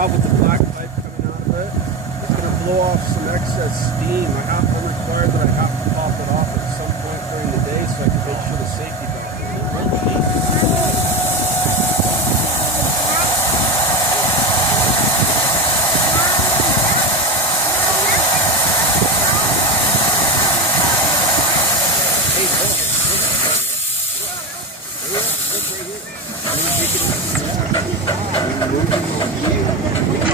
valve with the black pipe coming out of it. It's going to blow off some excess steam. I'm required that I have to pop it off at some point during the day so I can make sure the safety valve is working. Hey, boy.